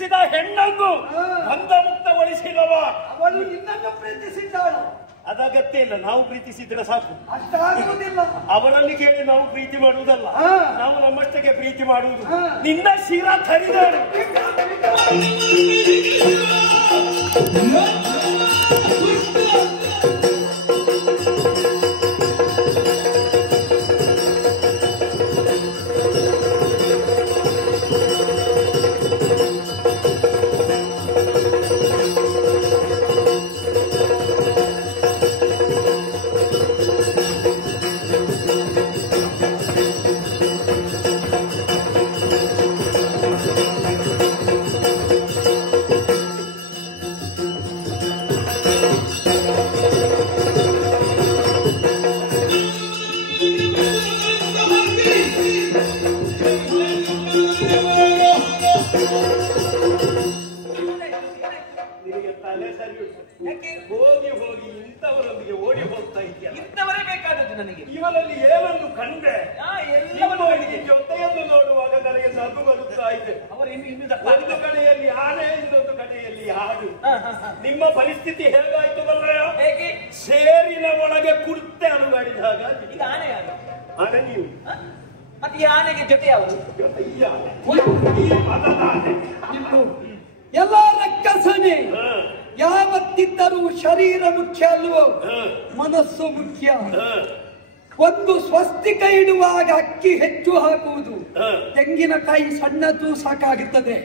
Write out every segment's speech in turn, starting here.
ಪ್ರೀತಿಸಿದ ಹೆಣ್ಣನ್ನು ಬಂಧ ಮುಕ್ತಗೊಳಿಸಿದವ. ಅವಳು ನಿನ್ನನ್ನು ಪ್ರೀತಿಸಿದ್ದಾಳು. ಅದಗತ್ಯ ಇಲ್ಲ, ನಾವು ಪ್ರೀತಿಸಿದ್ರೆ ಸಾಕು. ಅಷ್ಟಾಗುವುದಿಲ್ಲ. ಅವರಲ್ಲಿ ಕೇಳಿ ನಾವು ಪ್ರೀತಿ ಮಾಡುವುದಲ್ಲ, ನಾವು ನಮ್ಮಷ್ಟಕ್ಕೆ ಪ್ರೀತಿ ಮಾಡುವುದು. ನಿನ್ನ ಶಿರ ಥರಿದರು ಹೋಗಿ ಹೋಗಿ ಇಂಥವರೊಂದಿಗೆ ಓಡಿ ಹೋಗ್ತಾ ಇದೆಯಲ್ಲ. ಇಂಥವರೇ ಬೇಕಾದದ್ದು ನನಗೆ. ಇವರಲ್ಲಿ ಏನೊಂದು ಕಂಡೆ, ಎಲ್ಲವರಿಗೆ ಜೊತೆಯನ್ನು ನೋಡುವಾಗ ನನಗೆ ನಗು ಬರುತ್ತಾ ಇದೆ. ಅವರು ಒಂದು ಕಡೆಯಲ್ಲಿ ಆನೆ, ಇನ್ನೊಂದು ಕಡೆಯಲ್ಲಿ ಹಾಡು. ನಿಮ್ಮ ಪರಿಸ್ಥಿತಿ ಹೇಗಾಯ್ತು ಬಲ್ಲಯ್ಯ? ಹೇಗೆ? ಸೇರಿನ ಒಳಗೆ ಕುರ್ತೆ ಅನುಗಾಡಿದ ಹಾಗಾಗಿ. ಈಗ ಆನೆ ಯಾರು? ಆನೆ ನೀವು. ಮತ್ತೆ ಈ ಆನೆಗೆ ಜೊತೆ ಯಾವುದು? ಎಲ್ಲ ರಕ್ಕಸನೆ ಯಾವತ್ತಿದ್ದರೂ ಶರೀರ ಮುಖ್ಯ ಅಲ್ವೋ, ಮನಸ್ಸು ಮುಖ್ಯ. ಒಂದು ಸ್ವಸ್ತಿಕ ಇಡುವಾಗ ಅಕ್ಕಿ ಹೆಚ್ಚು ಹಾಕುವುದು, ತೆಂಗಿನಕಾಯಿ ಸಣ್ಣದು ಸಾಕಾಗುತ್ತದೆ.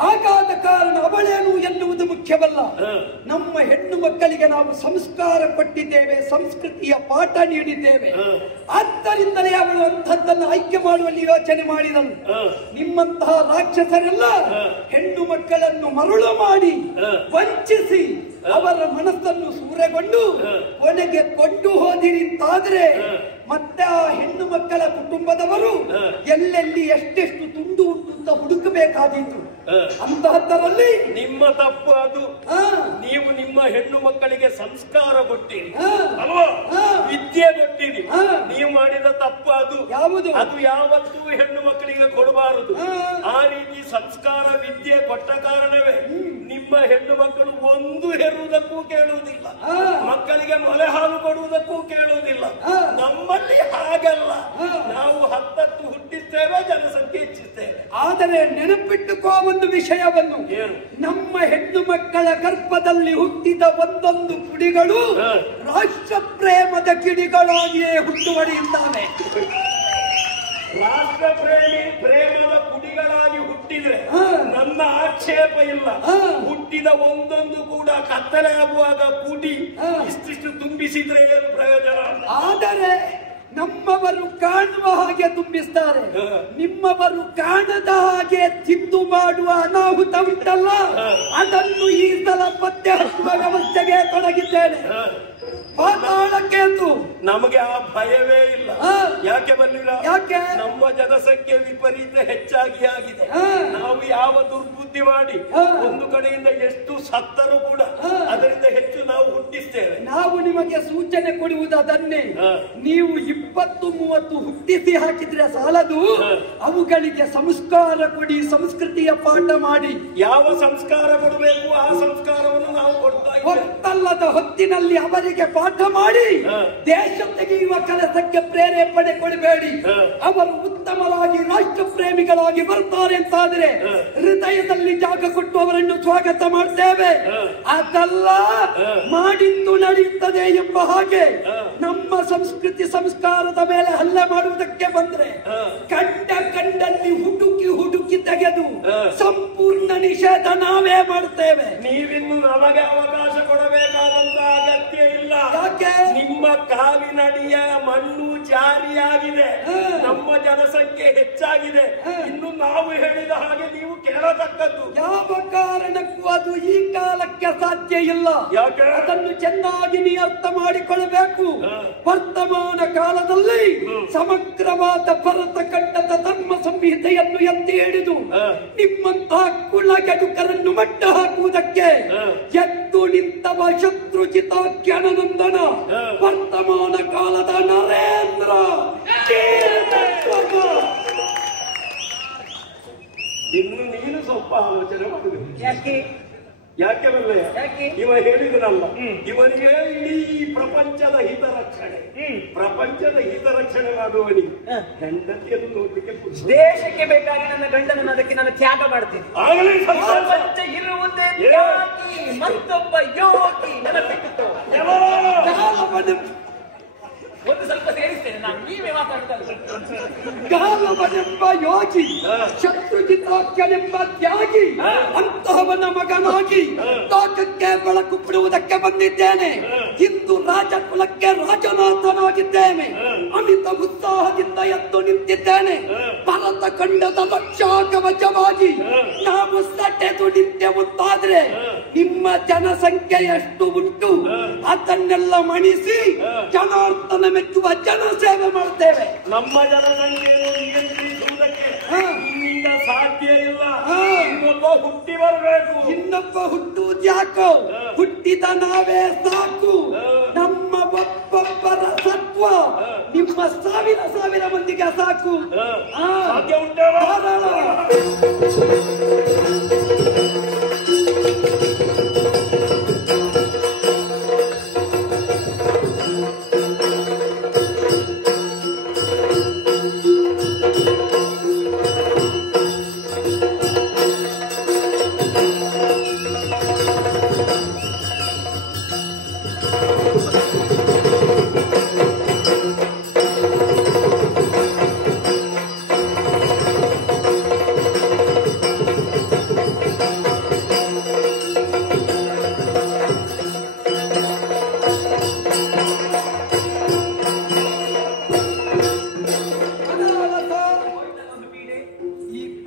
ಹಾಗಾದ ಕಾರಣ ಅವಳೇನು ಎನ್ನುವುದು ಮುಖ್ಯವಲ್ಲ. ನಮ್ಮ ಹೆಣ್ಣು ಮಕ್ಕಳಿಗೆ ನಾವು ಸಂಸ್ಕಾರ ಕೊಟ್ಟಿದ್ದೇವೆ, ಸಂಸ್ಕೃತಿಯ ಪಾಠ ನೀಡಿದ್ದೇವೆ. ಆದ್ದರಿಂದಲೇ ಅವಳು ಅಂಥದ್ದನ್ನು ಆಯ್ಕೆ ಮಾಡುವಲ್ಲಿ ಯೋಚನೆ ಮಾಡಿದಳು. ನಿಮ್ಮಂತಹ ರಾಕ್ಷಸರೆಲ್ಲ ಹೆಣ್ಣು ಮಕ್ಕಳನ್ನು ಮರುಳು ಮಾಡಿ ವಂಚಿಸಿ ಅವರ ಮನಸ್ಸನ್ನು ಸೂರೆಗೊಂಡು ಕೊನೆಗೆ ಕೊಂಡು ಹೋದಿರಿಂತಾದ್ರೆ ಮತ್ತೆ ಆ ಹೆಣ್ಣು ಮಕ್ಕಳ ಕುಟುಂಬದವರು ಎಲ್ಲೆಲ್ಲಿ ಎಷ್ಟೆಷ್ಟು ತುಂಡು ಉಂಟು ಅಂತ ಹುಡುಕಬೇಕಾದೀತು. ಅಂತಹದ್ದರಲ್ಲಿ ನಿಮ್ಮ ತಪ್ಪು ಅದು. ನೀವು ನಿಮ್ಮ ಹೆಣ್ಣು ಮಕ್ಕಳಿಗೆ ಸಂಸ್ಕಾರ ಕೊಟ್ಟಿರಿ ಅಲ್ವಾ, ವಿದ್ಯೆ ಕೊಟ್ಟಿರಿ. ನೀವು ಮಾಡಿದ ತಪ್ಪು ಅದು. ಯಾವುದು? ಅದು ಯಾವತ್ತೂ ಹೆಣ್ಣು ಮಕ್ಕಳಿಗೆ ಕೊಡಬಾರದು. ಆ ರೀತಿ ಸಂಸ್ಕಾರ ವಿದ್ಯೆ ಕೊಟ್ಟ ಕಾರಣವೇ ನಿಮ್ಮ ಹೆಣ್ಣು ಮಕ್ಕಳು ಒಂದು ಹೆರುವುದಕ್ಕೂ ಕೇಳುವುದಿಲ್ಲ, ಮಕ್ಕಳಿಗೆ ಮೊಲೆ ಹಾಲು ಕೊಡುವುದಕ್ಕೂ ಕೇಳುವುದಿಲ್ಲ. ನಮ್ಮಲ್ಲಿ ಹಾಗಲ್ಲ, ನಾವು 10 ಹುಟ್ಟಿಸ್ತೇವೆ, ಜನಸಂಖ್ಯೆ ಹೆಚ್ಚಿಸ್ತೇವೆ. ಆದರೆ ನೆನಪಿಟ್ಟುಕೋ ಒಂದು ವಿಷಯವನ್ನು, ನಮ್ಮ ಹೆಣ್ಣು ಮಕ್ಕಳ ಗರ್ಭದಲ್ಲಿ ಹುಟ್ಟಿದ ಒಂದೊಂದು ಕುಡಿಗಳು ರಾಷ್ಟ್ರ ಪ್ರೇಮದ ಕಿಡಿಗಳಾಗಿಯೇ ಹುಟ್ಟುವಡಿಯುತ್ತಾನೆ. ರಾಷ್ಟ್ರ ಪ್ರೇಮದ ಕುಡಿಗಳಾಗಿ ಹುಟ್ಟಿದ್ರೆ ನನ್ನ ಆಕ್ಷೇಪ ಇಲ್ಲ. ಹುಟ್ಟಿದ ಒಂದೊಂದು ಕೂಡ ಕತ್ತಲೆ ಆಗುವಾಗ ಕುಡಿ ಇಷ್ಟಿಷ್ಟು ತುಂಬಿಸಿದ್ರೆ ಏನು ಪ್ರಯೋಜನ? ಆದರೆ ನಮ್ಮವರು ಕಾಣುವ ಹಾಗೆ ತುಂಬಿಸ್ತಾರೆ, ನಿಮ್ಮವರು ಕಾಣದ ಹಾಗೆ ತಿಂದು ಮಾಡುವ ಅನಾಹುತ ಉಂಟಲ್ಲ, ಅದನ್ನು ಈ ಸಲ ಪತ್ತೆ ಹಚ್ಚುವ ವ್ಯವಸ್ಥೆಗೆ ತೊಡಗಿದ್ದೇನೆ. ಪಾತಾಳಕ್ಕೇತು ನಮಗೆ ಆ ಭಯವೇ ಇಲ್ಲ. ಯಾಕೆ ಬಂದಿಲ್ಲ? ಯಾಕೆ? ನಮ್ಮ ಜನಸಂಖ್ಯೆ ವಿಪರೀತ ಹೆಚ್ಚಾಗಿ ಆಗಿದೆ. ನಾವು ಯಾವ ದುರ್ಬುದ್ಧಿ ಮಾಡಿ ಒಂದು ಕಡೆಯಿಂದ ಎಷ್ಟು ಸತ್ತರೂ ಕೂಡ ಅದರಿಂದ ಹೆಚ್ಚು ನಾವು ಹುಟ್ಟಿಸ್ತೇವೆ. ನಾವು ನಿಮಗೆ ಸೂಚನೆ ಕೊಡುವುದು ಅದನ್ನೇ. ನೀವು 20-30 ಹುಟ್ಟಿಸಿ ಹಾಕಿದ್ರೆ ಸಾಲದು, ಅವುಗಳಿಗೆ ಸಂಸ್ಕಾರ ಕೊಡಿ, ಸಂಸ್ಕೃತಿಯ ಪಾಠ ಮಾಡಿ. ಯಾವ ಸಂಸ್ಕಾರ ಕೊಡಬೇಕು ಆ ಸಂಸ್ಕಾರವನ್ನು ನಾವು ಕೊಡ್ತಾ ಇದ್ದೇವೆ. ಹೊತ್ತಲ್ಲದ ಹೊತ್ತಿನಲ್ಲಿ ಅವರಿಗೆ ಪಾಠ ಮಾಡಿ ದೇಶ ತೆಗೆಯುವ ಕೆಲಸಕ್ಕೆ ಪ್ರೇರೇಪಣೆ ಕೊಡಬೇಡಿ. ಅವರು ಉತ್ತಮವಾಗಿ ರಾಷ್ಟ್ರ ಪ್ರೇಮಿಗಳಾಗಿ ಬರ್ತಾರೆ ಅಂತಾದ್ರೆ ಹೃದಯದಲ್ಲಿ ಜಾಗ ಕೊಟ್ಟು ಅವರನ್ನು ಸ್ವಾಗತ ಮಾಡ್ತೇವೆ. ಅದಲ್ಲ ಮಾಡಿದ್ದು ನಡೆಯುತ್ತದೆ ಎಂಬ ಹಾಗೆ ನಮ್ಮ ಸಂಸ್ಕೃತಿ ಸಂಸ್ಕಾರದ ಮೇಲೆ ಹಲ್ಲೆ ಮಾಡುವುದಕ್ಕೆ ಬಂದ್ರೆ ಕಂಡಲ್ಲಿ ಹುಡುಕಿ ತೆಗೆದು ಸಂಪೂರ್ಣ ನಿಷೇಧ ನಾವೇ ಮಾಡ್ತೇವೆ. ನೀವಿನ್ನು ನಮಗೆ ಅವಕಾಶ ಕೊಡಬೇಕಾದಂತ ಅಗತ್ಯ ಇಲ್ಲ. ಯಾಕೆ? ನಿಮ್ಮ ಕಾಲಿನಡಿಯ ಮಣ್ಣು ಜಾರಿಯಾಗಿದೆ, ನಮ್ಮ ಜನಸಂಖ್ಯೆ ಹೆಚ್ಚಾಗಿದೆ. ಇನ್ನು ನಾವು ಹೇಳಿದ ಹಾಗೆ ನೀವು ಕೇಳತಕ್ಕದ್ದು ಯಾವ ಕಾರಣಕ್ಕೂ ಅದು ಈ ಕಾಲಕ್ಕೆ ಸಾಧ್ಯ ಇಲ್ಲ. ಯಾಕೆ? ಅದನ್ನು ಚೆನ್ನಾಗಿ ನೀವು ಅರ್ಥ ಮಾಡಿಕೊಳ್ಳಬೇಕು. ವರ್ತಮಾನ ಕಾಲದಲ್ಲಿ ಸಮಗ್ರವಾದ ಭರತ ಖಂಡದ ಧರ್ಮ ಸಂಹಿತೆಯನ್ನು ಎತ್ತಿ ಹಿಡಿದು ನಿಮ್ಮಂತಹ ಕುಲಗೆಡುಕರನ್ನು ಮಟ್ಟ ಹಾಕುವುದಕ್ಕೆ ಎದ್ದು ನಿಂತವ ಶತ್ರುಜಿತಾಖ್ಯಾನನಂದನ ವರ್ತಮಾನ ಕಾಲದ ನರೇಂದ್ರ. ಇನ್ನು ನೀನು ಸ್ವಲ್ಪ ಆಲೋಚನೆ ಮಾಡಬೇಕು. ಯಾಕೆ ಯಾಕೆ ಬಲ್ಲ ಯಾಕೆ? ಇವ ಹೇಳಿದನಲ್ಲ, ಇವನಿಗೆ ಇಡೀ ಪ್ರಪಂಚದ ಹಿತರಕ್ಷಣೆ, ಪ್ರಪಂಚದ ಹಿತರಕ್ಷಣೆ ಮಾಡುವವನಿಗೆ ಹೆಂಡತಿಯನ್ನು ನೋಡ್ಲಿಕ್ಕೆ ದೇಶಕ್ಕೆ ಬೇಕಾಗಿ ನನ್ನ ಗಂಡನನ್ನು ಅದಕ್ಕೆ ನಾನು ತ್ಯಾಗ ಮಾಡ್ತೇನೆ. ಆಗಲೇ ಪ್ರಪಂಚ ಇರುವುದೇ ತ್ಯಾಗಿ, ಮತ್ತೊಬ್ಬ ಯೋಗಿ ನೆನಪಿಟ್ಟು ಒಂದು ಸ್ವಲ್ಪ ಸೇರಿಸ್ತೇನೆ ನಾನು, ನೀವೇ ಮಾತಾಡ್ತಾರೆ. ಗಾಲವನೆಂಬ ಯೋಗಿ, ಶತ್ರುಜಿತಾಖ್ಯನೆಂಬ ತ್ಯಾಗಿ, ಅಂತಹವನ ಮಗನಾಗಿ ಲೋಕಕ್ಕೆ ಬೆಳಕು ಬಿಡುವುದಕ್ಕೆ ಬಂದಿದ್ದೇನೆ. ಹಿಂದೂ ರಾಜ ಕುಲಕ್ಕೆ ರಾಜನಾಥನಾಗಿದ್ದೇನೆ. ಅಮಿತ ಉತ್ಸಾಹದಿಂದ ಎದ್ದು ನಿಂತಿದ್ದೇನೆ. ಭಾರತ ಖಂಡದ ಲಕ್ಷಾಕವಚವಾಗಿ ನಾವು ಸಟೆದು ನಿಂತೆವುತ್ತಾದ್ರೆ ನಿಮ್ಮ ಜನಸಂಖ್ಯೆ ಎಷ್ಟು ಉಂಟು ಅದನ್ನೆಲ್ಲ ಮಣಿಸಿ ಜನಾರ್ದನ ಮೆಚ್ಚುವ ಜನಸೇವೆ ಮಾಡುತ್ತೇವೆ. ನಮ್ಮ ಜನಸಂಖ್ಯೆಯನ್ನು ನಿಯಂತ್ರಿಸುವುದಕ್ಕೆ ನಿಮ್ಮಿಂದ ಸಾಧ್ಯ ಇಲ್ಲ. ಇನ್ನೊಬ್ಬ ಹುಟ್ಟಿ ಬರಬೇಕು. ಇನ್ನೊಬ್ಬ ಹುಟ್ಟುವುದು ಯಾಕೋ, ಹುಟ್ಟಿದ ನಾವೇ ಸಾಕು. ನಮ್ಮ ಒಬ್ಬೊಬ್ಬರ ಸತ್ವ ನಿಮ್ಮ ಸಾವಿರ ಸಾವಿರ ಮಂದಿಗೆ ಸಾಕು. ಸಾಧ್ಯ ಉಂಟಲ್ಲ?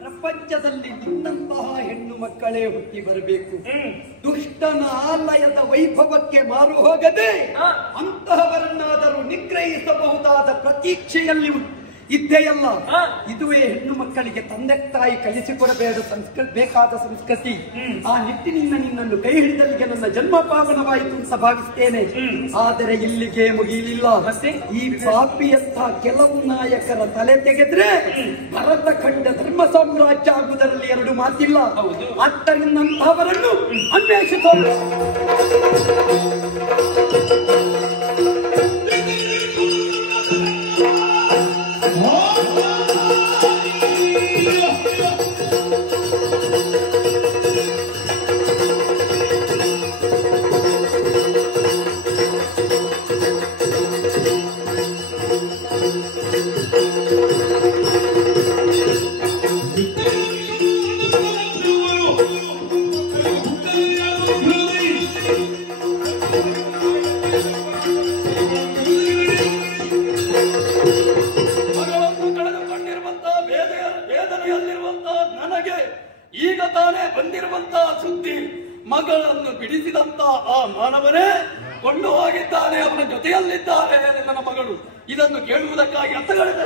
ಪ್ರಪಂಚದಲ್ಲಿ ನಿನ್ನಂತಹ ಹೆಣ್ಣು ಮಕ್ಕಳೇ ಹುಟ್ಟಿ ಬರಬೇಕು. ದುಷ್ಟನ ಆಲಯದ ವೈಭವಕ್ಕೆ ಮಾರು ಹೋಗದೆ ಅಂತಹವರನ್ನಾದರೂ ನಿಗ್ರಹಿಸಬಹುದಾದ ಪ್ರತೀಕ್ಷೆಯಲ್ಲಿ ಇದ್ದೆಯಲ್ಲ. ಇದುವೇ ಹೆಣ್ಣು ಮಕ್ಕಳಿಗೆ ತಂದೆ ತಾಯಿ ಕಲಿಸಿಕೊಡಬೇಡ ಬೇಕಾದ ಸಂಸ್ಕೃತಿ. ಆ ನಿಟ್ಟಿನಿಂದ ನಿನ್ನನ್ನು ಕೈ ಹಿಡಿದಲ್ಲಿಗೆ ನನ್ನ ಜನ್ಮ ಪಾವನವಾಯಿತು ಅಂತ ಭಾವಿಸ್ತೇನೆ. ಆದರೆ ಇಲ್ಲಿಗೆ ಮುಗಿಯಲಿಲ್ಲ. ಈ ಪಾಪಿಯಂಥ ಕೆಲವು ನಾಯಕರ ತಲೆ ತೆಗೆದ್ರೆ ಭರತ ಖಂಡ ಧರ್ಮ ಸಾಮ್ರಾಜ್ಯ ಆಗುವುದರಲ್ಲಿ ಎರಡು ಮಾತಿಲ್ಲ. ಆದ್ದರಿಂದ ಅವರನ್ನು ಅನ್ವೇಷಿಸೋಣ. ಈಗ ತಾನೇ ಬಂದಿರುವಂತಹ ಸುದ್ದಿ, ಮಗಳನ್ನು ಬಿಡಿಸಿದಂತ ಆ ಮಾನವನೇ ಕೊಂಡು ಹೋಗಿದ್ದಾನೆ, ಅವನ ಜೊತೆಯಲ್ಲಿದ್ದಾನೆ ನನ್ನ ಮಗಳು. ಇದನ್ನು ಕೇಳುವುದಕ್ಕಾಗಿ ಅರ್ಥಗಳಿದೆ.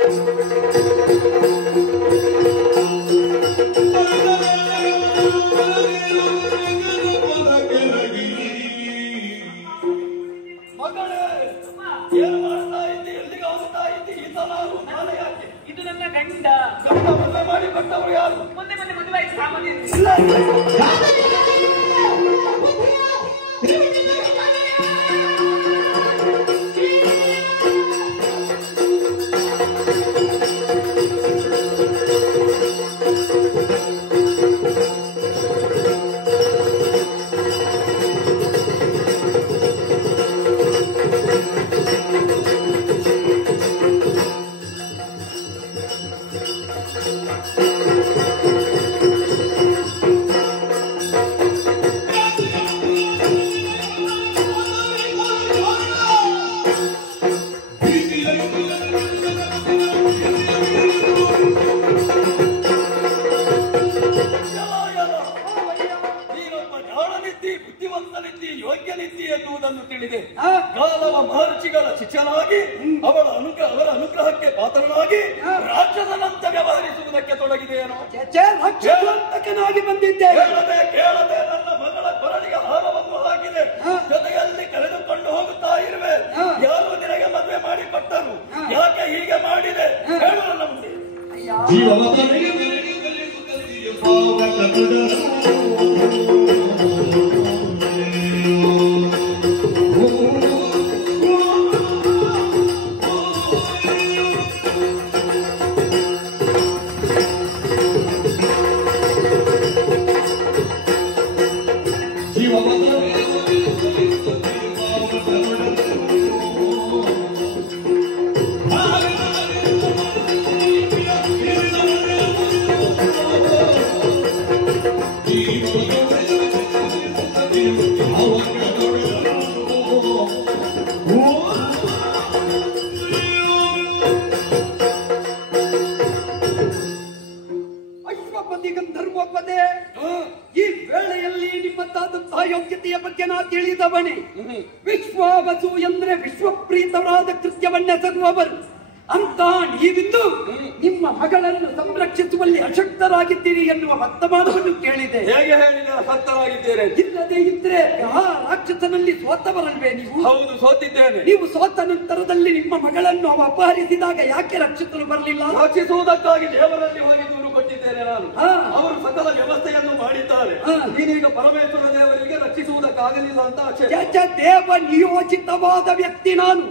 ಮಗಳೇ, ಏನು ಮಾಡ್ತಾ ಇದ್ದಿ? ಎಲ್ಲಿಗೆ ಹೋಗ್ತಾ ಇದ್ದಿ? ಈ ಸಲ ನಾಳೆ ಯಾಕೆ? ಇದು ನನ್ನ ಗಂಡ. ಗಂಡ ಮದುವೆ ಮಾಡಿ ಕೊಟ್ಟವರು ಯಾರು? ಮೊನ್ನೆ ಮದುವೆ ಸಾಮಾನ್ಯ. ಯೋಗ್ಯನಿದ್ದಿ ಎನ್ನುವುದನ್ನು ತಿಳಿದೆ. ಗಾಲವ ಮಹರ್ಷಿಗಳ ಶಿಷ್ಯನಾಗಿ ಅವರ ಅನುಗ್ರಹಕ್ಕೆ ಪಾತ್ರನಾಗಿ ರಾಜ್ಯದನಂತ ವ್ಯವಹರಿಸುವುದಕ್ಕೆ ತೊಡಗಿದೆಯೇನೋ? ರಾಕ್ಷಸನಾಗಿ ಬಂದಿದ್ದೆ. ಕೇಳದೆ ನನ್ನ ಮಗಳ ಕೊರಳಿಗೆ ಹಾರವನ್ನು ಹಾಕಿದೆ. ಜೊತೆಯಲ್ಲಿ ಕರೆದುಕೊಂಡು ಹೋಗುತ್ತಾ ಇರುವೆ. ಯಾರು ನಿನಗೆ ಮದುವೆ ಮಾಡಿಕೊಟ್ಟರು? ಯಾಕೆ ಹೀಗೆ ಮಾಡಿದೆ? ಹೇಳಲು ನಮಗೆ ಈ ವೇಳೆಯಲ್ಲಿ ನಿಮ್ಮಂತಾದಂತಹ ಯೋಗ್ಯತೆಯ ಬಗ್ಗೆ ನಾ ತಿಳಿದವನೇ. ವಿಶ್ವಾವಸು ಎಂದ್ರೆ ವಿಶ್ವಪ್ರೀತರಾದ ಕೃತ್ಯವನ್ನೆಸಗುವವರು ಅಂತ ನೀವಿಂದು ನಿಮ್ಮ ಮಗಳನ್ನು ಸಂರಕ್ಷಿಸುವಲ್ಲಿ ಅಶಕ್ತರಾಗಿದ್ದೀರಿ ಎನ್ನುವ ವರ್ತಮಾನವನ್ನು ಕೇಳಿದೆ. ಹೇಗೆ ಹೇಳಿದ ಅಶಕ್ತರಾಗಿದ್ದೇನೆ? ಇಲ್ಲದೆ ಇದ್ರೆ ಆ ರಾಕ್ಷಸನಲ್ಲಿ ಸೋತವರಲ್ವೇ ನೀವು? ಹೌದು, ಸೋತಿದ್ದೇನೆ. ನೀವು ಸೋತ ನಂತರದಲ್ಲಿ ನಿಮ್ಮ ಮಗಳನ್ನು ಅವ ಅಪಹರಿಸಿದಾಗ ಯಾಕೆ ರಕ್ಷಿಸಲು ಬರಲಿಲ್ಲ? ರಕ್ಷಿಸುವುದಕ್ಕಾಗಿ ದೇವರಲ್ಲಿ ಹೋಗಿ ದೂರು ಕೊಟ್ಟಿದ್ದೇನೆ ನಾನು. ಅವರು ಸಕಲ ವ್ಯವಸ್ಥೆಯನ್ನು ಮಾಡಿದ್ದಾರೆ. ನೀನೀಗ ಪರಮೇಶ್ವರ ದೇವರಿಗೆ ರಕ್ಷಿಸುವುದಕ್ಕಾಗಲಿಲ್ಲ ಅಂತ ಆಕ್ಷೇಪ. ದೇವ ನಿಯೋಜಿತವಾದ ವ್ಯಕ್ತಿ ನಾನು.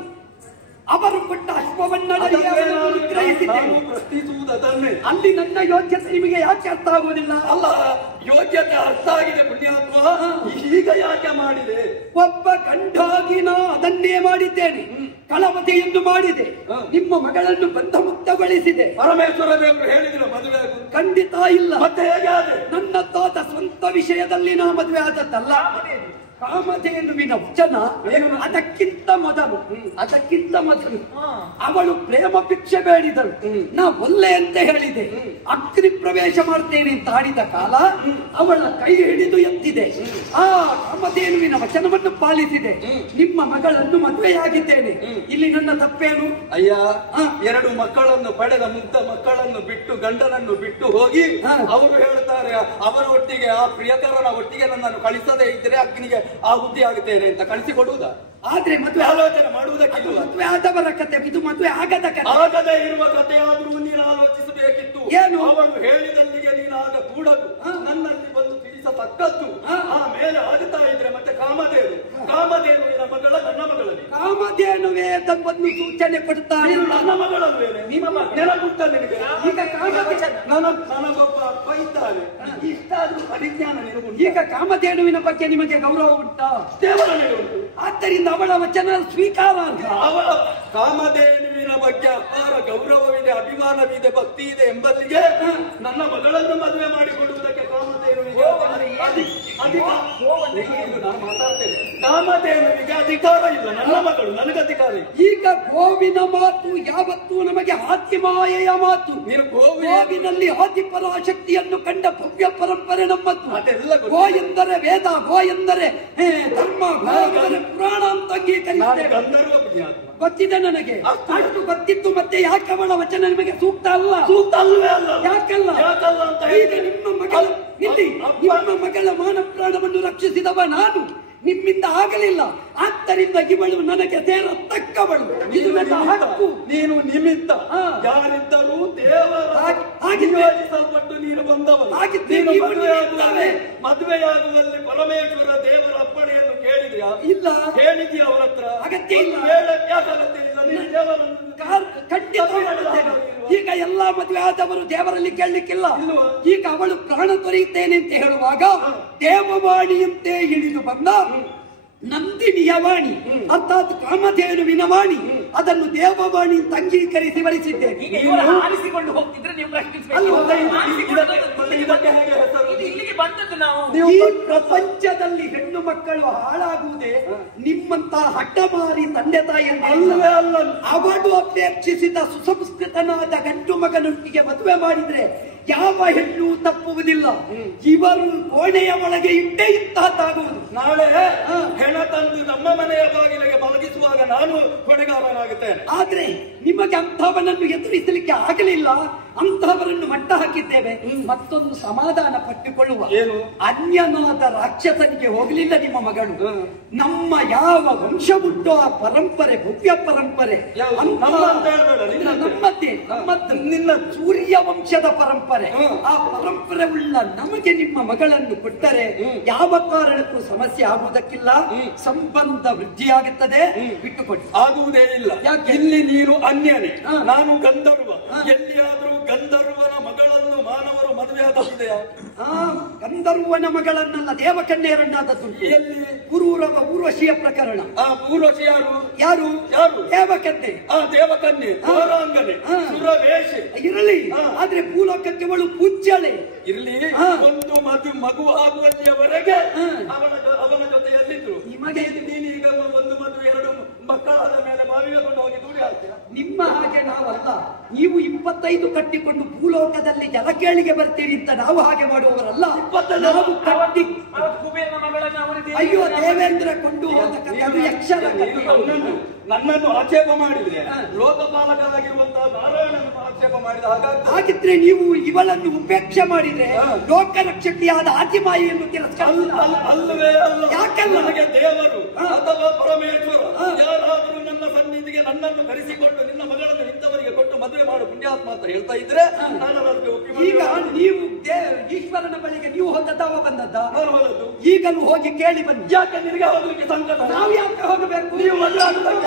ಅವರು ಕೊಟ್ಟ ಅಶ್ವವನ್ನ ಪ್ರಶ್ನಿಸುವುದನ್ನೇ. ಅಲ್ಲಿ ನನ್ನ ಯೋಗ್ಯತೆ ನಿಮಗೆ ಯಾಕೆ ಅರ್ಥ ಆಗುವುದಿಲ್ಲ? ಅಲ್ಲ, ಯೋಗ್ಯತೆ ಅರ್ಥ ಆಗಿದೆ ಪುಣ್ಯಾತ್ಮ, ಈಗ ಯಾಕೆ ಮಾಡಿದೆ? ಒಬ್ಬ ಗಂಡಾಗಿ ನಾ ಅದನ್ನೇ ಮಾಡಿದ್ದೇನೆ. ಕಳವತೆಯನ್ನು ಮಾಡಿದೆ, ನಿಮ್ಮ ಮಗಳನ್ನು ಬಂಧಮುಕ್ತಗೊಳಿಸಿದೆ. ಪರಮೇಶ್ವರ ದೇವರು ಹೇಳಿದ್ರು ಮದುವೆ ಖಂಡಿತ ಇಲ್ಲ. ಮತ್ತೆ ಹೇಗೆ ಆದೆ? ನನ್ನ ತಾತ ಸ್ವಂತ ವಿಷಯದಲ್ಲಿ ನಾ ಮದುವೆ ಆದದ್ದಲ್ಲ. ಕಾಮಧೇನುವಿನ ವಚನ ಅದಕ್ಕಿಂತ ಮೊದಲು ಅವಳು ಪ್ರೇಮ ಭಿಕ್ಷೆ ಬೇಡಿದಳು. ನಾ ಒಲ್ಲೆ ಅಂತ ಹೇಳಿದೆ. ಅಗ್ನಿ ಪ್ರವೇಶ ಮಾಡ್ತೇನೆ ಅಂತ ಆಡಿದ ಕಾಲ ಅವಳ ಕೈ ಹಿಡಿದು ಎತ್ತಿದೆ. ಆ ಕಾಮಧೇನುವಿನ ವಚನವನ್ನು ಪಾಲಿಸಿದೆ. ನಿಮ್ಮ ಮಗಳನ್ನು ಮದುವೆಯಾಗಿದ್ದೇನೆ. ಇಲ್ಲಿ ನನ್ನ ತಪ್ಪೇನು? ಅಯ್ಯ, ಎರಡು ಮಕ್ಕಳನ್ನು ಪಡೆದ ಮುಗ್ಧ ಮಕ್ಕಳನ್ನು ಬಿಟ್ಟು ಗಂಡನನ್ನು ಬಿಟ್ಟು ಹೋಗಿ ಅವರು ಹೇಳ್ತಾರೆ ಅವರೊಟ್ಟಿಗೆ ಆ ಪ್ರಿಯಕರನ ಒಟ್ಟಿಗೆ ನನ್ನನ್ನು ಕಳಿಸದೇ ಇದ್ರೆ ಅಗ್ನಿಗೆ ಆಹುತಿ ಆಗುತ್ತೇನೆ ಅಂತ ಕಳಿಸಿಕೊಡುವುದಾ? ಆದ್ರೆ ಮದುವೆ ಆಲೋಚನೆ ಮಾಡುವುದಕ್ಕೆ ಮದುವೆ ಆದವರ ಕತೆ, ಇದು ಮದುವೆ ಆಗದ ಕತೆ. ಆಗದೇ ಇರುವ ಕಥೆಯಾದ್ರೂ ನೀನು ಆಲೋಚಿಸಬೇಕಿತ್ತು. ಏನು? ಅವನು ಹೇಳಿದಲ್ಲಿಗೆ ನೀನಾಗ ಕೂಡದು, ನನ್ನಲ್ಲಿ ಬಂದು ತಿಳಿಸತಕ್ಕದ್ದು. ಆಮೇಲೆ ಆಗುತ್ತಾ ಇದ್ರೆ ಮತ್ತೆ ಕಾಮಧೇನುವಿನ ಮಗಳ ನನ್ನ ಮಗಳಲ್ಲಿ ಕಾಮಧೇನುವೆ ತಮ್ಮನ್ನು ಸೂಚನೆ ಕೊಡ್ತಾರೆ. ನನ್ನ ಮಗಳಲ್ವೇ? ನಿಮ್ಮ ನೆನಪುಟ್ಟ ನಿನಗೆ? ಈಗ ನನಗೊಬ್ಬ ಅಪ್ಪ ಇದ್ದಾರೆ. ಇಷ್ಟಾದ್ರೂ ಪರಿಜ್ಞಾನ ನಿನಗುಂಟು. ಈಗ ಕಾಮಧೇನುವಿನ ಬಗ್ಗೆ ನಿಮಗೆ ಗೌರವ ಉಂಟಾ? ದೇವರ ಮೇಲೆ ಉಂಟು. ಆದ್ದರಿಂದ ಅವಳ ವಚನ ಸ್ವೀಕಾರ. ಅವಳ ಕಾಮಧೇನುವಿನ ಬಗ್ಗೆ ಅಪಾರ ಗೌರವವಿದೆ, ಅಭಿಮಾನವಿದೆ, ಭಕ್ತಿ ಇದೆ ಎಂಬಲ್ಲಿಗೆ ನನ್ನ ಮಗಳನ್ನು ಮದುವೆ ಮಾಡಿಕೊಳ್ಳುವುದಕ್ಕೆ ಕಾಮಧೇನುವಿಗೆ ಕಾಮಧೇನುವಿಗೆ ಅಧಿಕಾರ ಇಲ್ಲ. ನನ್ನ ಮಗಳು, ನನಗೆ ಅಧಿಕಾರ ಇಲ್ಲ. ಈಗ ಗೋವಿನ ಮಾತು ಯಾವತ್ತೂ ನಮಗೆ ಆದಿಮಾಯೆಯ ಮಾತು. ಗೋವಿನಲ್ಲಿ ಆದಿಪರಾಶಕ್ತಿಯನ್ನು ಕಂಡ ಭವ್ಯ ಪರಂಪರೆ ನಮ್ಮದ್ದು. ಅದೆಲ್ಲ ಗೋ ಎಂದರೆ ವೇದ, ಗೋ ಎಂದರೆ ಧರ್ಮ, ಗೋ ಎಂದರೆ ಪುರಾಣ ಅಂತ ಅಂಗೀಕರಿಸಿದ್ದೇವೆ. ಗೊತ್ತಿದೆ ನನಗೆ, ಅಷ್ಟು ಗೊತ್ತಿತ್ತು. ಮತ್ತೆ ಯಾಕೆ ಅವಳ ವಚನ ನಿಮಗೆ ಸೂಕ್ತ ಅಲ್ಲ? ಸೂಕ್ತ ಅಲ್ವೇ ಅಲ್ಲ. ಯಾಕಲ್ಲ? ಈಗ ನಿಮ್ಮ ಮಗಳ ಮಾನ ಪ್ರಾಣವನ್ನು ರಕ್ಷಿಸಿದವ ನಾನು, ನಿಮ್ಮಿಂದ ಆಗಲಿಲ್ಲ. ಆದ್ದರಿಂದ ಇವಳು ನನಗೆ ಸೇರತಕ್ಕವಳು. ಇದು ನನ್ನ ಹಕ್ಕು. ನೀನು ನಿಮಿತ್ತ ಯಾರಿದ್ದರೂ ದೇವರಿಸಲ್ಪಟ್ಟು ನೀನು ಬಂದವನು. ಮದುವೆಯಾಗುವಲ್ಲಿ ಪರಮೇಶ್ವರ ದೇವರ ಅಪ್ಪಣೆಯನ್ನು ಕೇಳಿದ್ಯಾ? ಇಲ್ಲ. ಹೇಳಿದ್ಯಾ ಅವರ ಹತ್ರ? ಅಗತ್ಯ ಇಲ್ಲ. ಖಂಡಿತ. ಈಗ ಎಲ್ಲಾ ಮದುವೆ ಆದವರು ದೇವರಲ್ಲಿ ಕೇಳಲಿಕ್ಕಿಲ್ಲ. ಈಗ ಅವಳು ಪ್ರಾಣ ತೊರೆಯುತ್ತೇನೆ ಅಂತ ಹೇಳುವಾಗ ದೇವವಾಣಿಯಂತೆ ಇಳಿದು ಬಂದ ನಂದಿನಿಯ ವಾಣಿ, ಅರ್ಥಾತ್ ಕಾಮಧೇನುವಿನ ವಾಣಿ, ಅದನ್ನು ದೇವವಾಣಿ ಅಂತ ಅಂಗೀಕರಿಸಿ ವರಿಸಿದ್ದೇನೆ. ಆಲಿಸಿಕೊಂಡು ಹೋಗ್ತಿದ್ರೆ ನೀವು ಈ ಪ್ರಪಂಚದಲ್ಲಿ ಹೆಣ್ಣು ಮಕ್ಕಳು ಹಾಳಾಗುವುದೇ ನಿಮ್ಮಂತ ಹಠಮಾರಿ ತಂದೆ ತಾಯಿಯಲ್ಲ. ಅವಳು ಅಪೇಕ್ಷಿಸಿದ ಸುಸಂಸ್ಕೃತನಾದ ಗಂಡು ಮಗನೊಟ್ಟಿಗೆ ಮದುವೆ ಮಾಡಿದ್ರೆ ಯಾವ ಹೆಣ್ಣು ತಪ್ಪುವುದಿಲ್ಲ. ಇವರು ಕೋಣೆಯ ಒಳಗೆ ಇಟ್ಟೇ ಇಂತಹದ್ದಾಗುವುದು. ನಾಳೆ ಹೆಣ ತಂದು ನಮ್ಮ ಮನೆಯ ಬಾಗಿಲಿಗೆ ಮಲಗಿಸುವಾಗ ನಾನು ಹೊಣೆಗಾರನಾಗುತ್ತೇನೆ. ಆದ್ರೆ ನಿಮಗೆ ಅಂಥವನನ್ನು ಎದುರಿಸಲಿಕ್ಕೆ ಆಗಲಿಲ್ಲ. ಅಂತಹವರನ್ನು ಮಟ್ಟ ಹಾಕಿದ್ದೇವೆ. ಮತ್ತೊಂದು ಸಮಾಧಾನ ಪಟ್ಟುಕೊಳ್ಳುವ. ಏನು? ಅನ್ಯನಾದ ರಾಕ್ಷಸನಿಗೆ ಹೋಗಲಿಲ್ಲ ನಿಮ್ಮ ಮಗಳು. ನಮ್ಮ ಯಾವ ವಂಶವುಂಟೋ ಆ ಪರಂಪರೆ, ಭವ್ಯ ಪರಂಪರೆ, ನಮ್ಮದೇ ನಿನ್ನ ಸೂರ್ಯ ವಂಶದ ಪರಂಪರೆ, ಆ ಪರಂಪರೆ ಉಳ್ಳ ನಮಗೆ ನಿಮ್ಮ ಮಗಳನ್ನು ಕೊಟ್ಟರೆ ಯಾವ ಕಾರಣಕ್ಕೂ ಸಮಸ್ಯೆ ಆಗುವುದಕ್ಕಿಲ್ಲ. ಸಂಬಂಧ ವೃದ್ಧಿಯಾಗುತ್ತದೆ. ಬಿಟ್ಟುಕೊಡಿ. ಆಗುವುದೇ ಇಲ್ಲ. ಇಲ್ಲಿ ನೀನು ಅನ್ಯನೇ, ನಾನು ಗಂಧರ್ವ. ಎಲ್ಲಿಯಾದ್ರೂ ಗಂಧರ್ವನ ಮಗಳನ್ನು ಮಾನವರು ಮದುವೆ ಆಗುತ್ತಿದೆಯಾ? ಗಂಧರ್ವನ ಮಗಳನ್ನೆಲ್ಲ ದೇವಕನ್ಯರನ್ನಾದದ್ದುಂಟು. ಎಲ್ಲಿ? ಪುರೂರವ ಊರ್ವಶಿಯ ಪ್ರಕರಣ. ಊರ್ವಶಿ ಯಾರು? ಯಾರು? ಯಾರು? ದೇವಕನ್ಯೆ. ದೇವಕನ್ಯೆ, ಹೋರಾಂಗನೆ, ಸುರವೇಶ ಇರಲಿ. ಆದ್ರೆ ಭೂಲೋಕಕ್ಕೆ ಅವಳು ಪೂಜ್ಯಳೆ. ಇರ್ಲಿ. ಒಂದು ಮಗು ಆಗುವಲ್ಲಿಯವರೆಗೆ ಅವನ ಜೊತೆಯಲ್ಲಿದ್ರು. ನಿಮಗೆ ನೀನೀಗ ಒಂದು ಮದುವೆ ಎರಡು ಮಕ್ಕಳಾದ ಮೇಲೆ ಬಾವಿಗೆ ಕೊಂಡು ಹೋಗಿ ದೂಡಿ ಹಾಕ್ತೀಯ. ನಿಮ್ಮ ಹಾಗೆ ನಾವಲ್ಲ. ನೀವು 25 ಕಟ್ಟಿಕೊಂಡು ಭೂಲೋಕದಲ್ಲಿ ಜಲಕೇಳಿಗೆ ಬರ್ತೀರಿ ಅಂತ ನಾವು ಹಾಗೆ ಮಾಡುವವರಲ್ಲ. ನಾವು ಕಟ್ಟಿ ಅಯ್ಯೋ ದೇವೇಂದ್ರ ಕೊಂಡು ಹೋದ ಕಥೆ, ಅದು ಯಕ್ಷರ ಕಥೆ. ನನ್ನನ್ನು ಆಕ್ಷೇಪ ಮಾಡಿದ್ರೆ ಲೋಕಪಾಲಕರಾಗಿರುವಂತಹ ನಾರಾಯಣನನ್ನು ಆಕ್ಷೇಪ ಮಾಡಿದ ಹಾಗಿದ್ರೆ ನೀವು ಇವಳನ್ನು ಉಪೇಕ್ಷೆ ಮಾಡಿದ್ರೆ ಲೋಕರಕ್ಷಕಿಯಾದ ಆದಿಮಾಯಿಯನ್ನು ಅಲ್ಲವೇ ಅಲ್ಲ. ಯಾಕಲ್ಲ? ನನಗೆ ದೇವರು ಅಥವಾ ಪರಮೇಶ್ವರ ಯಾರಾದರೂ ನನ್ನ ಸನ್ನಿಧಿಗೆ ನನ್ನನ್ನು ಕರೆಸಿಕೊಂಡು ನಿನ್ನ ಮಗಳನ್ನು ಇಂಥವರಿಗೆ ಕೊಟ್ಟು ಮದುವೆ ಮಾಡು ಪುಣ್ಯಾತ್ಮ ಅಂತ ಹೇಳ್ತಾ ಇದ್ರೆ ಈಗ ನೀವು ಈಶ್ವರನ ಬಳಿಗೆ ನೀವು ಹೊಂದತಾವ ಬಂದದ್ದ? ನಾನು ಹೊರದು ಈಗಲೂ ಹೋಗಿ ಕೇಳಿ ಬನ್ನಿ. ಯಾಕೆ ನಿನಗೆ ಹೋಗ್ಲಿಕ್ಕೆ ಸಂಕಟ? ನಾವು ಯಾಕೆ ಹೋಗಬೇಕು? ನೀವು ಮದುವೆ ಆಗುವಾಗ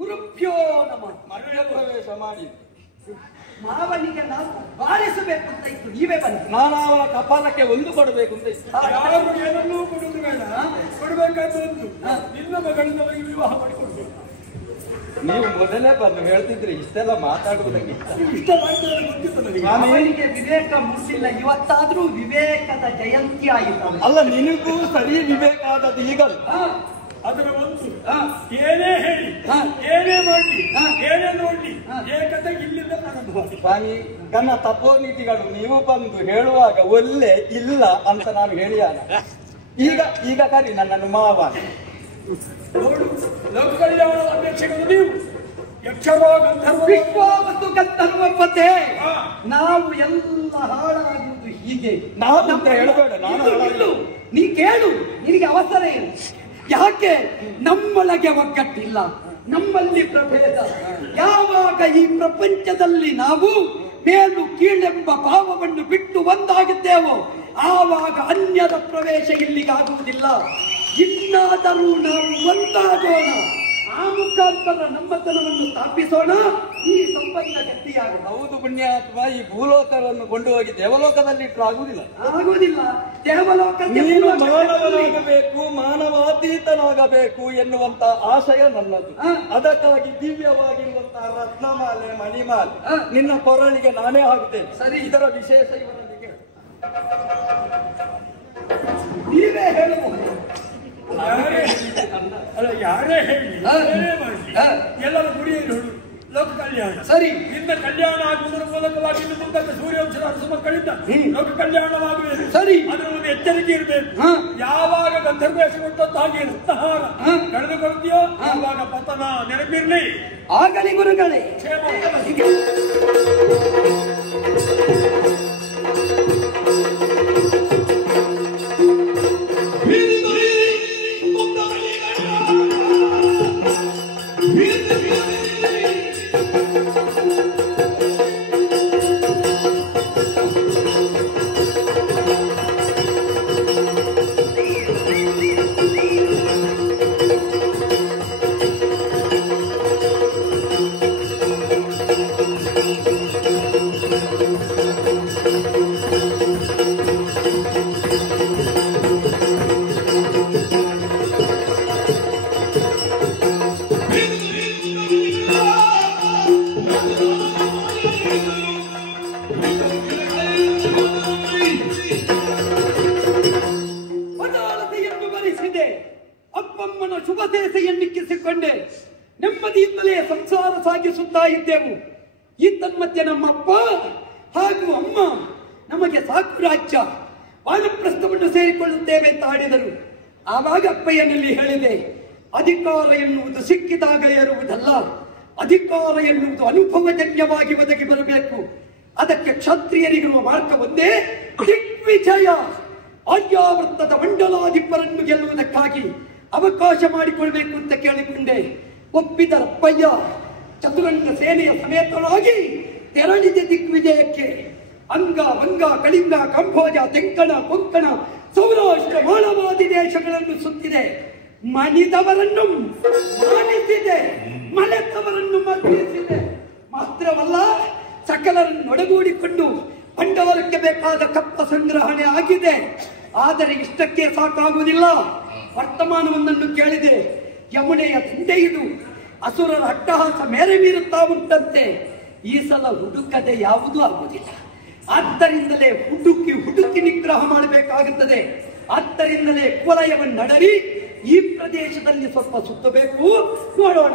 ಗುರುಭ್ಯೋ ನಮಃ. ಮದುವೆ ಪ್ರವೇಶ ಮಾಡಿ ಮಾವನಿಗೆ ನಾವು ಬಾರಿಸಬೇಕು ಅಂತ ಇತ್ತು. ನೀವೇ ಬನ್ನಿ. ನಾನು ಅವನ ಕಪಾಲಕ್ಕೆ ಒಂದು ಕೊಡಬೇಕು ಅಂತ ಇತ್ತು. ಯಾರು ಏನನ್ನೂ ಕೊಡುವುದು ಬೇಡ, ಕೊಡಬೇಕಾದ ಒಂದು ನಿನ್ನ ಮಗಳಿಂದ ಅವರಿಗೆ ವಿವಾಹ ಮಾಡಿಕೊಡ್ಬೇಕು. ನೀವು ಮೊದಲೇ ಬಂದು ಹೇಳ್ತಿದ್ರಿ ಇಷ್ಟೆಲ್ಲ ಮಾತಾಡುವುದಕ್ಕೆ ಅವನಿಗೆ ವಿವೇಕ ಮುಟ್ಟಿಲ್ಲ. ಇವತ್ತಾದ್ರೂ ವಿವೇಕದ ಜಯಂತಿ ಆಯಿತು. ಅಲ್ಲ, ನಿನಗೂ ಸರಿ ವಿವೇಕ ಆದದ್ದು ಈಗ. ಅದರ ಒಂದು ಏನೇ ಹೇಳಿ, ಏನೇ ಮಾಡಿ, ಏನೇ ನೋಡಿ, ಏಕತೆ ಇಲ್ಲಿಂದ ಪ್ರಾರಂಭ. ಸ್ವಾಮಿ, ನನ್ನ ತಪೋನೀತಿಗಳು ನೀವು ಬಂದು ಹೇಳುವಾಗ ಒಳ್ಳೆ ಇಲ್ಲ ಅಂತ ನಾನು ಹೇಳಿಯಾಗ ಈಗ ಕರಿ ನನ್ನನ್ನು ಮಾವ. ನೋಡು, ಲೋಕ ಕಲ್ಯಾಣ ಅಧ್ಯಕ್ಷರು ನೀವು ಯಕ್ಷರೋ ಗಂಧರ್ವ ವಿಶ್ವಾವತ್ತು ಗಂಧರ್ವಪತೆ. ನಾವು ಎಲ್ಲ ಹಾಳಾಗುವುದು ಹೀಗೆ. ನಾವು ಅಂತ ಹೇಳಬೇಡ, ನಾನು ನೀ ಕೇಳು, ನಿನಗೆ ಅವಸರ ಏನು? ಯಾಕೆ ನಮ್ಮೊಳಗೆ ಒಗ್ಗಟ್ಟಿಲ್ಲ, ನಮ್ಮಲ್ಲಿ ಪ್ರಭೇದ. ಯಾವಾಗ ಈ ಪ್ರಪಂಚದಲ್ಲಿ ನಾವು ಮೇಲು ಕೀಳೆಂಬ ಭಾವವನ್ನು ಬಿಟ್ಟು ಒಂದಾಗುತ್ತೇವೋ ಆವಾಗ ಅನ್ಯದ ಪ್ರವೇಶ ಇಲ್ಲಿಗಾಗುವುದಿಲ್ಲ. ಇನ್ನಾದರೂ ನಾವು ಒಂದಾಗೋಣ, ಆ ಮುಖಾಂತರ ನಮ್ಮತನವನ್ನು ಸ್ಥಾಪಿಸೋಣ. ಈ ಸಂಬಂಧ ಗಟ್ಟಿಯಾಗ. ಹೌದು ಪುಣ್ಯಾತ್ಮ, ಈ ಭೂಲೋಕವನ್ನು ಕೊಂಡು ಹೋಗಿ ದೇವಲೋಕದಲ್ಲಿ ಇಟ್ಟು ಆಗುವುದಿಲ್ಲ. ದೇವಲೋಕಕ್ಕೆ ಮಾನವನಾಗಬೇಕು, ಮಾನವಾತೀತನಾಗಬೇಕು ಎನ್ನುವಂತ ಆಶಯ ನನ್ನದು. ಅದಕ್ಕಾಗಿ ದಿವ್ಯವಾಗಿರುವಂತಹ ರತ್ನಮಾಲೆ, ಮಣಿಮಾಲೆ ನಿನ್ನ ಕೊರಳಿಗೆ ನಾನೇ ಹಾಕುತ್ತೇನೆ. ಸರಿ, ಇದರ ವಿಶೇಷ ಇವರಲ್ಲಿ ಕೇಳು. ನೀವೇ ಹೇಳಬಹುದು. ಯಾರೇ ಹೇಳಿ ಏನೇ ಮಾಡಲಿ ಎಲ್ಲರೂ ಗುಡಿಯಲ್ಲಿ ಲೋಕ ಕಲ್ಯಾಣ. ಸರಿ, ನಿನ್ನ ಕಲ್ಯಾಣ ಆಗುವುದರ ಮೂಲಕವಾಗಿ ಇನ್ನು ಮುಂದಕ್ಕೆ ಸೂರ್ಯವಂಶದ ಅರಸು ಮಕ್ಕಳಿಂದ ಲೋಕ ಕಲ್ಯಾಣವಾಗುವುದು. ಸರಿ, ಅದರ ಒಂದು ಎಚ್ಚರಿಕೆ ಇರಬೇಕು. ಯಾವಾಗ ಗಂಧರ್ವೇಶ ಕೊಟ್ಟಂತಾಗಿ ರತ್ನಹಾರ ಕಳೆದುಕೊಳ್ತೀಯೋ ಆವಾಗ ಪತನ ನೆನಪಿರ್ಲಿ. ಆಗಲಿ ಗುರುಗಳೇ. ಅಪ್ಪಮ್ಮನ ಶುಭ ದೇಶ ಎನ್ನಿಕ್ಕಿಸಿಕೊಂಡೆ ನೆಮ್ಮದಿಯಿಂದಲೇ ಸಂಸಾರ ಸಾಗಿಸುತ್ತಾ ಇದ್ದೆವು. ಈ ತನ್ಮಧ್ಯೆ ನಮ್ಮಪ್ಪ ಹಾಗೂ ಅಮ್ಮ ನಮಗೆ ಸಾಕು ರಾಜ್ಯ, ವಾನಪ್ರಸ್ಥವನ್ನು ಸೇರಿಕೊಳ್ಳುತ್ತೇವೆ ಅಂತ ಆಡಿದರು. ಆವಾಗ ಅಪ್ಪಯ್ಯನಲ್ಲಿ ಹೇಳಿದೆ, ಅಧಿಕಾರ ಎನ್ನುವುದು ಸಿಕ್ಕಿದಾಗ ಏರುವುದಲ್ಲ, ಅಧಿಕಾರ ಎನ್ನುವುದು ಅನುಭವಜನ್ಯವಾಗಿ ಒದಗಿ ಬರಬೇಕು. ಅದಕ್ಕೆ ಕ್ಷತ್ರಿಯರಿಗಿರುವ ಮಾರ್ಗ ಒಂದೇ, ದಿಗ್ವಿಜಯ. ಆರ್ಯಾವೃತ್ತದ ಮಂಡಲಾಧಿಪರನ್ನು ಗೆಲ್ಲುವುದಕ್ಕಾಗಿ ಅವಕಾಶ ಮಾಡಿಕೊಳ್ಬೇಕು ಅಂತ ಕೇಳಿಕೊಂಡೆ. ಒಪ್ಪಿದ ಅಪ್ಪಯ್ಯ ಚತುರಂಗ ಸೇನೆಯ ಸಮೇತನಾಗಿ ತೆರಳಿದೆ ದಿಗ್ವಿಜಯಕ್ಕೆ. ಅಂಗ ವಂಗ ಕಳಿಂಗ ಕಂಭೋಜ ತೆಂಕಣ ಕೊಂಕಣ ಸೌರಾಷ್ಟ್ರ ಮಾಳವಾದಿ ದೇಶಗಳನ್ನು ಸುತ್ತಿದೆ. ಮಣಿದವರನ್ನು ಮಾನಿಸಿದೆ, ಮಲೆತವರನ್ನು ಮರ್ತಿಸಿದೆ. ಮಾತ್ರವಲ್ಲ, ಸಕಲರನ್ನು ಒಡಗೂಡಿಕೊಂಡು ಬಂಡವಾಳಕ್ಕೆ ಬೇಕಾದ ಕಪ್ಪ ಸಂಗ್ರಹಣೆ ಆಗಿದೆ. ಆದರೆ ಇಷ್ಟಕ್ಕೆ ಸಾಕಾಗುವುದಿಲ್ಲ. ವರ್ತಮಾನವೊಂದನ್ನು ಕೇಳಿದೆ. ಯಮುನೆಯ ದಂಡೆ ಇದು, ಅಸುರರ ಅಟ್ಟಹಾಸ ಮೇರೆ ಮೀರುತ್ತಾ ಉಂಟಂತೆ. ಈ ಸಲ ಹುಡುಕದೆ ಯಾವುದೂ ಆಗುವುದಿಲ್ಲ. ಆದ್ದರಿಂದಲೇ ಹುಡುಕಿ ನಿಗ್ರಹ ಮಾಡಬೇಕಾಗುತ್ತದೆ. ಆದ್ದರಿಂದಲೇ ಕುವಲಯವನ್ನು ನಡರಿ ಈ ಪ್ರದೇಶದಲ್ಲಿ ಸ್ವಲ್ಪ ಸುತ್ತಬೇಕು, ನೋಡೋಣ.